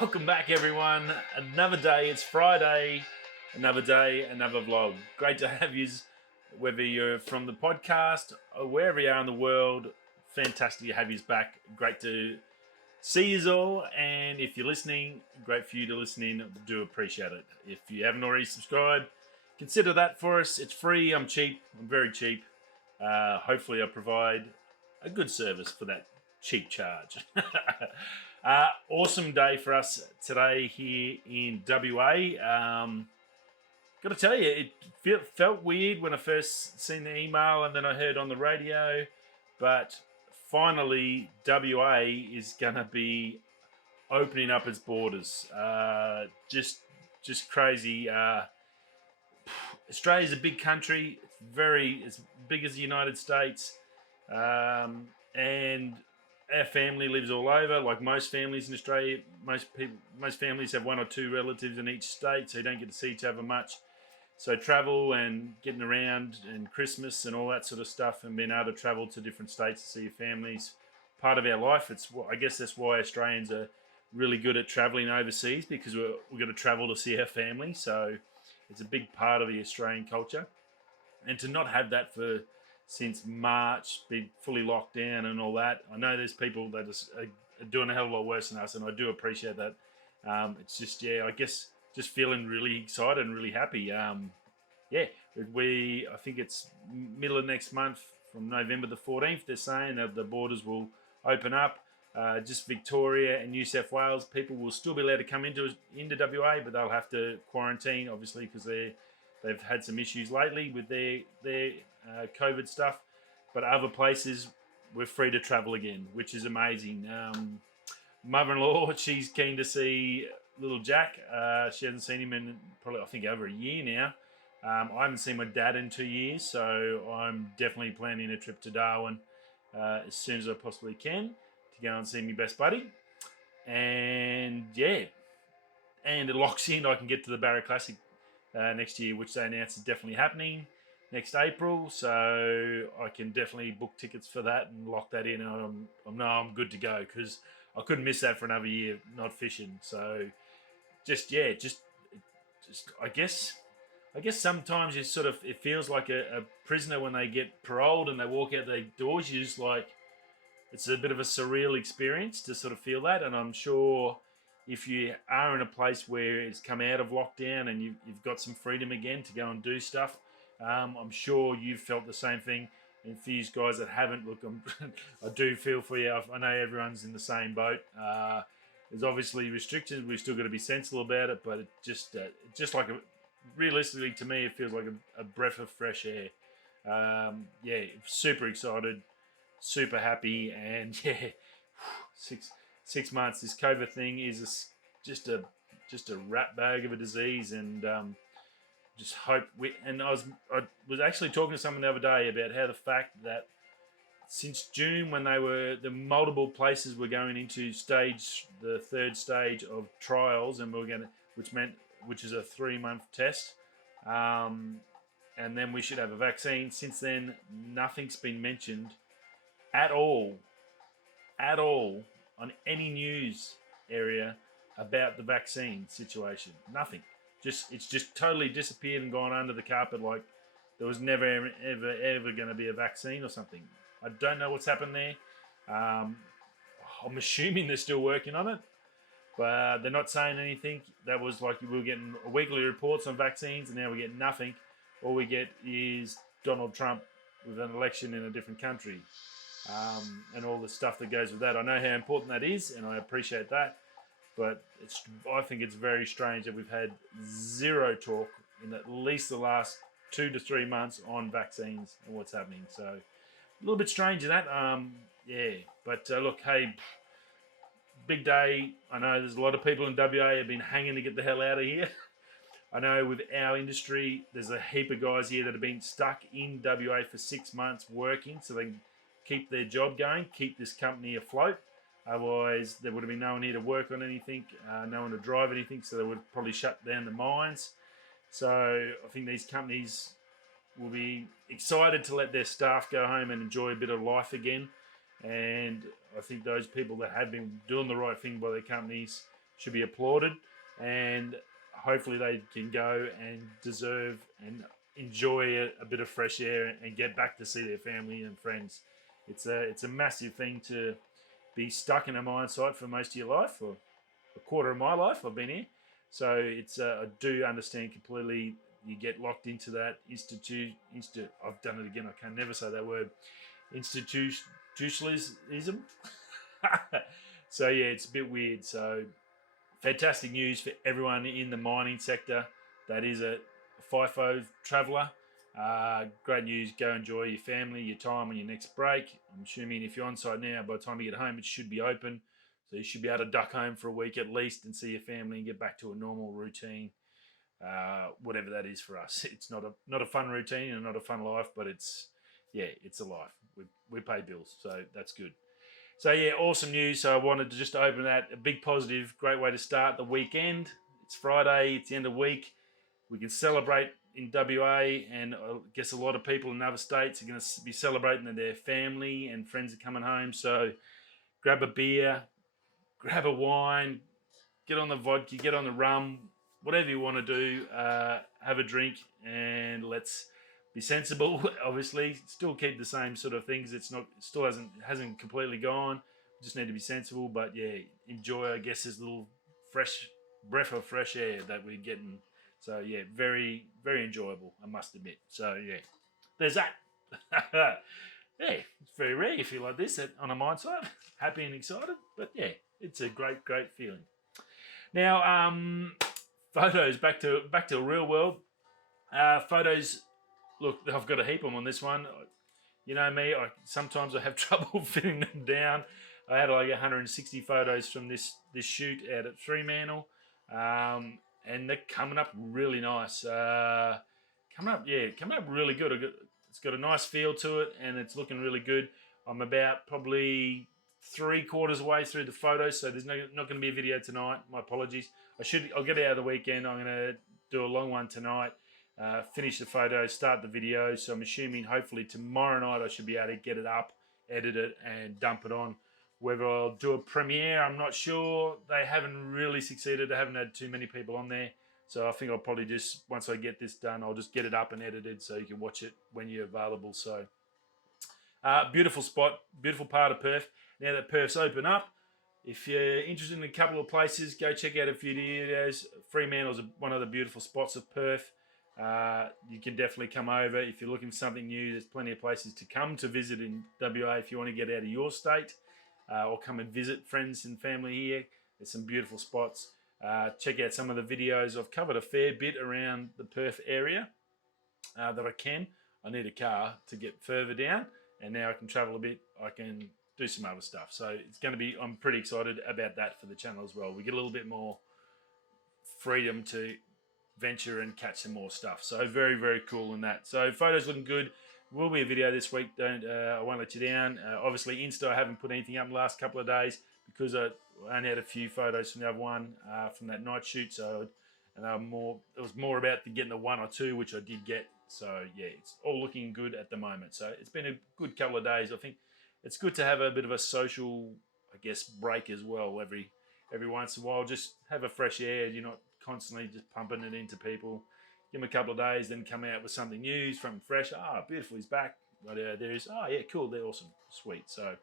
Welcome back, everyone. Another day. It's Friday. Another day, another vlog. Great to have you, whether you're from the podcast or wherever you are in the world. Fantastic to have you back. Great to see you all. And if you're listening, great for you to listen in. Do appreciate it. If you haven't already subscribed, consider that for us. It's free. I'm cheap. I'm very cheap. Hopefully, I provide a good service for that cheap charge. Awesome day for us today here in WA. Got to tell you, it felt weird when I first seen the email and then I heard on the radio, but finally WA is going to be opening up its borders. Just crazy. Australia's a big country. It's as big as the United States, and our family lives all over. Like most families in Australia, most families have one or two relatives in each state, so you don't get to see each other much. So travel and getting around and Christmas and all that sort of stuff, and being able to travel to different states to see your families, part of our life. I guess that's why Australians are really good at traveling overseas, because we're going to travel to see our family. So it's a big part of the Australian culture, and to not have that since March, be fully locked down and all that. I know there's people that are doing a hell of a lot worse than us, and I do appreciate that. It's just, I guess, just feeling really excited and really happy. I think it's middle of next month, from November the 14th, they're saying that the borders will open up. Just Victoria and New South Wales, people will still be allowed to come into WA, but they'll have to quarantine, obviously, because they've had some issues lately with their COVID stuff. But other places, we're free to travel again, which is amazing. Mother-in-law, she's keen to see little Jack. She hasn't seen him in probably, I think, over a year now. I haven't seen my dad in 2 years, so I'm definitely planning a trip to Darwin as soon as I possibly can to go and see my best buddy. And it locks in. I can get to the Barra Classic next year, which they announced is definitely happening next April, so I can definitely book tickets for that and lock that in. I'm good to go, because I couldn't miss that for another year not fishing. So I guess sometimes it feels like a prisoner when they get paroled and they walk out their doors. You just like, it's a bit of a surreal experience to sort of feel that. And I'm sure if you are in a place where it's come out of lockdown and you've got some freedom again to go and do stuff, I'm sure you've felt the same thing. And for you guys that haven't, look, I do feel for you. I know everyone's in the same boat. There's obviously restrictions. We've still got to be sensible about it, but it just like realistically, to me, it feels like a breath of fresh air. Super excited, super happy, and 6 months. This COVID thing is just a rat bag of a disease, and just hope I was actually talking to someone the other day about how the fact that since June, when the multiple places were going into the third stage of trials, and which is a 3-month test, and then we should have a vaccine. Since then, nothing's been mentioned at all on any news area about the vaccine situation. Nothing. It's just totally disappeared and gone under the carpet, like there was never ever going to be a vaccine or something. I don't know what's happened there. I'm assuming they're still working on it, but they're not saying anything. That was like we were getting weekly reports on vaccines, and now we get nothing. All we get is Donald Trump with an election in a different country, and all the stuff that goes with that. I know how important that is, and I appreciate that. But I think it's very strange that we've had zero talk in at least the last 2 to 3 months on vaccines and what's happening. So a little bit strange in that. But look, hey, big day. I know there's a lot of people in WA have been hanging to get the hell out of here. I know with our industry, there's a heap of guys here that have been stuck in WA for 6 months working, so they can keep their job going, keep this company afloat. Otherwise, there would have been no one here to work on anything, no one to drive anything, so they would probably shut down the mines. So I think these companies will be excited to let their staff go home and enjoy a bit of life again. And I think those people that have been doing the right thing by their companies should be applauded, and hopefully they can go and deserve and enjoy a bit of fresh air and get back to see their family and friends. It's a massive thing to be stuck in a mine site for most of your life, or a quarter of my life I've been here. So I do understand completely. You get locked into that I've done it again. I can never say that word. Institutionalism. So yeah, it's a bit weird. So fantastic news for everyone in the mining sector that is a FIFO traveller. Great news. Go enjoy your family, your time on your next break. I'm assuming if you're on site now, by the time you get home, it should be open. So you should be able to duck home for a week at least and see your family and get back to a normal routine, whatever that is for us. It's not a fun routine and not a fun life, but it's a life. We pay bills, so that's good. So yeah, awesome news. So I wanted to just open that. A big positive, great way to start the weekend. It's Friday, it's the end of the week. We can celebrate in WA, and I guess a lot of people in other states are going to be celebrating that their family and friends are coming home. So grab a beer, grab a wine, get on the vodka, get on the rum, whatever you want to do, have a drink, and let's be sensible. Obviously, still keep the same sort of things. Still hasn't completely gone. We just need to be sensible, but yeah, enjoy, I guess, this little fresh breath of fresh air that we're getting. So yeah, very, very enjoyable, I must admit. So yeah, there's that. Yeah, it's very rare you feel like this on a mine site. Happy and excited, but yeah, it's a great, great feeling. Now, photos, back to the real world. Photos, look, I've got a heap of them on this one. You know me, sometimes I have trouble fitting them down. I had like 160 photos from this shoot out at Fremantle. And they're coming up really nice. Coming up really good. It's got a nice feel to it, and it's looking really good. I'm about probably 3/4 away through the photos, so there's not going to be a video tonight. My apologies. I'll get it out of the weekend. I'm going to do a long one tonight. Finish the photos, start the video. So I'm assuming hopefully tomorrow night I should be able to get it up, edit it, and dump it on. Whether I'll do a premiere, I'm not sure. They haven't really succeeded. I haven't had too many people on there. So I think I'll probably just, once I get this done, I'll just get it up and edited so you can watch it when you're available. So beautiful spot, beautiful part of Perth. Now that Perth's open up, if you're interested in a couple of places, go check out a few videos. Fremantle's one of the beautiful spots of Perth. You can definitely come over. If you're looking for something new, there's plenty of places to come to visit in WA if you want to get out of your state. Or come and visit friends and family here. There's some beautiful spots. Check out some of the videos. I've covered a fair bit around the Perth area that I can. I need a car to get further down, and now I can travel a bit. I can do some other stuff. So it's going to be, I'm pretty excited about that for the channel as well. We get a little bit more freedom to venture and catch some more stuff. So very, very cool in that. So photos looking good. Will be a video this week. I won't let you down. Obviously, Insta, I haven't put anything up in the last couple of days because I only had a few photos from the other one from that night shoot. So, and it was more about getting the one or two, which I did get. So yeah, it's all looking good at the moment. So it's been a good couple of days. I think it's good to have a bit of a social, I guess, break as well. Every once in a while, just have a fresh air. You're not constantly just pumping it into people. Give him a couple of days, then come out with something new, something fresh. Beautiful, he's back. But there is, yeah, cool, they're awesome, sweet. So,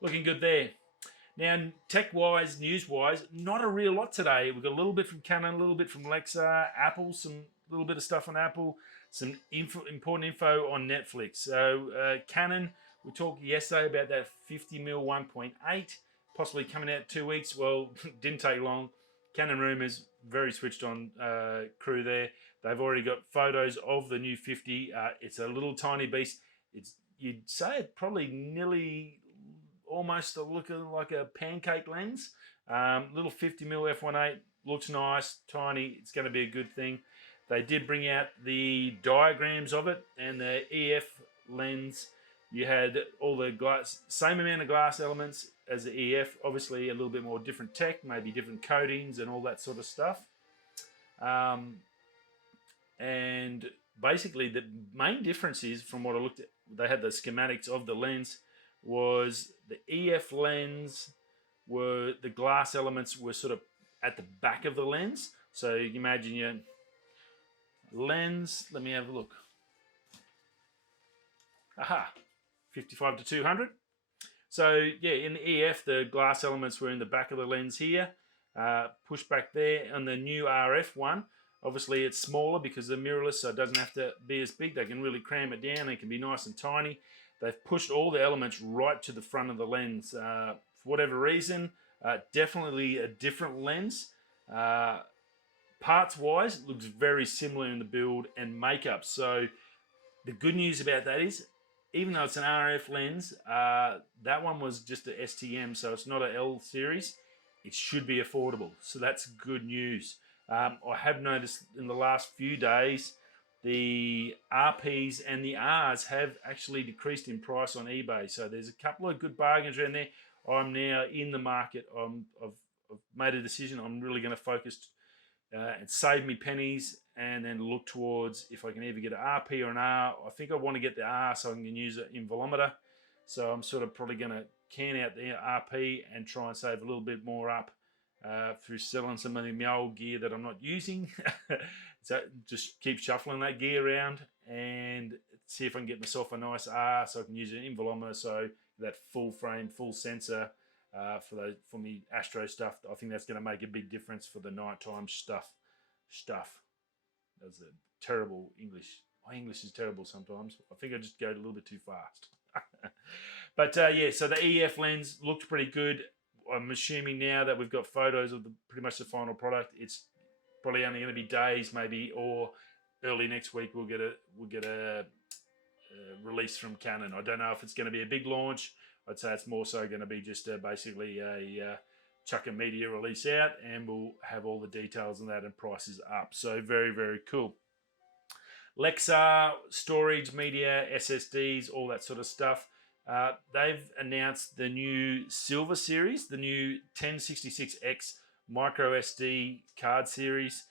looking good there. Now, tech-wise, news-wise, not a real lot today. We've got a little bit from Canon, a little bit from Lexar, Apple, some little bit of stuff on Apple, some important info on Netflix. So, Canon, we talked yesterday about that 50mm 1.8, possibly coming out 2 weeks. Well, didn't take long. Canon rumors, very switched on crew there. They've already got photos of the new 50. It's a little tiny beast. You'd say it probably nearly almost looking like a pancake lens. Little 50mm f1.8, looks nice, tiny. It's going to be a good thing. They did bring out the diagrams of it and the EF lens. You had all the glass, same amount of glass elements as the EF. Obviously, a little bit more different tech, maybe different coatings and all that sort of stuff. And basically, the main difference is, from what I looked at, they had the schematics of the lens, was the EF lens the glass elements were sort of at the back of the lens. So you can imagine your lens. Let me have a look. Aha, 55 to 200. So yeah, in the EF, the glass elements were in the back of the lens here. Push back there. On the new RF one, obviously it's smaller because they're mirrorless, so it doesn't have to be as big. They can really cram it down. They can be nice and tiny. They've pushed all the elements right to the front of the lens. For whatever reason, definitely a different lens. Parts-wise, it looks very similar in the build and makeup. So the good news about that is, even though it's an RF lens, that one was just a STM, so it's not an L series. It should be affordable, so that's good news. I have noticed in the last few days, the RPs and the Rs have actually decreased in price on eBay. So there's a couple of good bargains around there. I'm now in the market. I've made a decision. I'm really going to focus and save me pennies, and then look towards if I can either get an RP or an R. I think I want to get the R so I can use it in volumeter. So I'm sort of probably going to can out the RP and try and save a little bit more up through selling some of my old gear that I'm not using. So just keep shuffling that gear around and see if I can get myself a nice R so I can use it in volumeter. So that full frame, full sensor for me Astro stuff. I think that's going to make a big difference for the nighttime stuff. That's a terrible English. My English is terrible sometimes. I think I just go a little bit too fast. But yeah, so the EF lens looked pretty good. I'm assuming now that we've got photos of pretty much the final product, it's probably only going to be days, maybe, or early next week we'll get a release from Canon. I don't know if it's going to be a big launch. I'd say it's more so going to be just basically a chuck a media release out, and we'll have all the details on that and prices up. So very, very cool. Lexar, storage, media, SSDs, all that sort of stuff. They've announced the new Silver series, the new 1066X micro SD card series.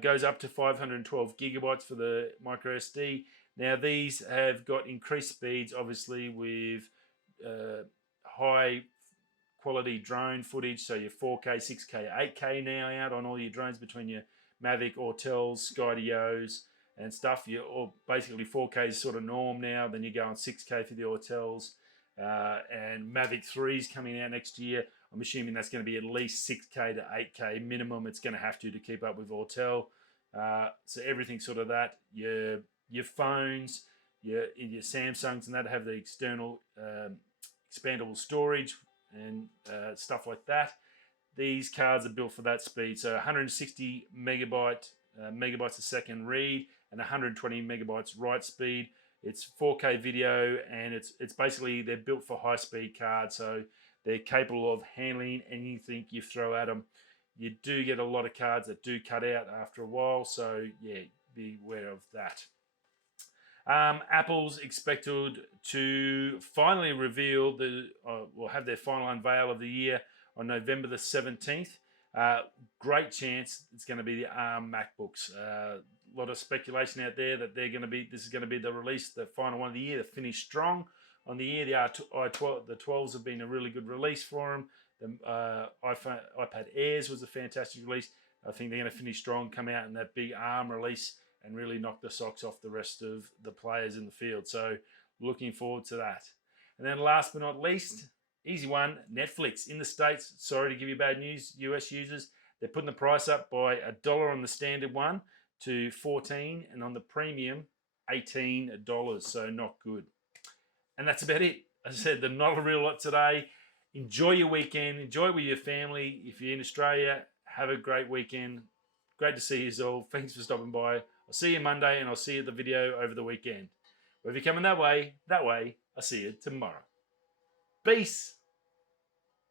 Goes up to 512 gigabytes for the micro SD. Now these have got increased speeds, obviously, with high quality drone footage. So your 4K, 6K, 8K now out on all your drones between your Mavic, Aurtels, Skydios and stuff. Or basically 4K is sort of norm now. Then you go on 6K for the Aurtels. And Mavic 3 is coming out next year. I'm assuming that's going to be at least 6K to 8K minimum. It's going to have to keep up with Aurtel. So everything sort of that. Your phones, your Samsungs and that have the external expandable storage and stuff like that. These cards are built for that speed. So 160 megabytes a second read and 120 megabytes write speed. It's 4K video, and it's basically, they're built for high-speed cards, so they're capable of handling anything you throw at them. You do get a lot of cards that do cut out after a while, so yeah, be aware of that. Apple's expected to finally reveal will have their final unveil of the year on November the 17th. Great chance it's going to be the ARM MacBooks. A lot of speculation out there that this is going to be the release, the final one of the year. They finished strong on the year. The 12s have been a really good release for them. The iPad Airs was a fantastic release. I think they're going to finish strong, come out in that big ARM release and really knock the socks off the rest of the players in the field. So looking forward to that. And then last but not least, easy one, Netflix in the States. Sorry to give you bad news, US users. They're putting the price up by $1 on the standard one to $14, and on the premium, $18. So not good. And that's about it. As I said, there's not a real lot today. Enjoy your weekend. Enjoy it with your family. If you're in Australia, have a great weekend. Great to see you all. Thanks for stopping by. I'll see you Monday, and I'll see you at the video over the weekend. Or if you're coming that way, I'll see you tomorrow. Peace.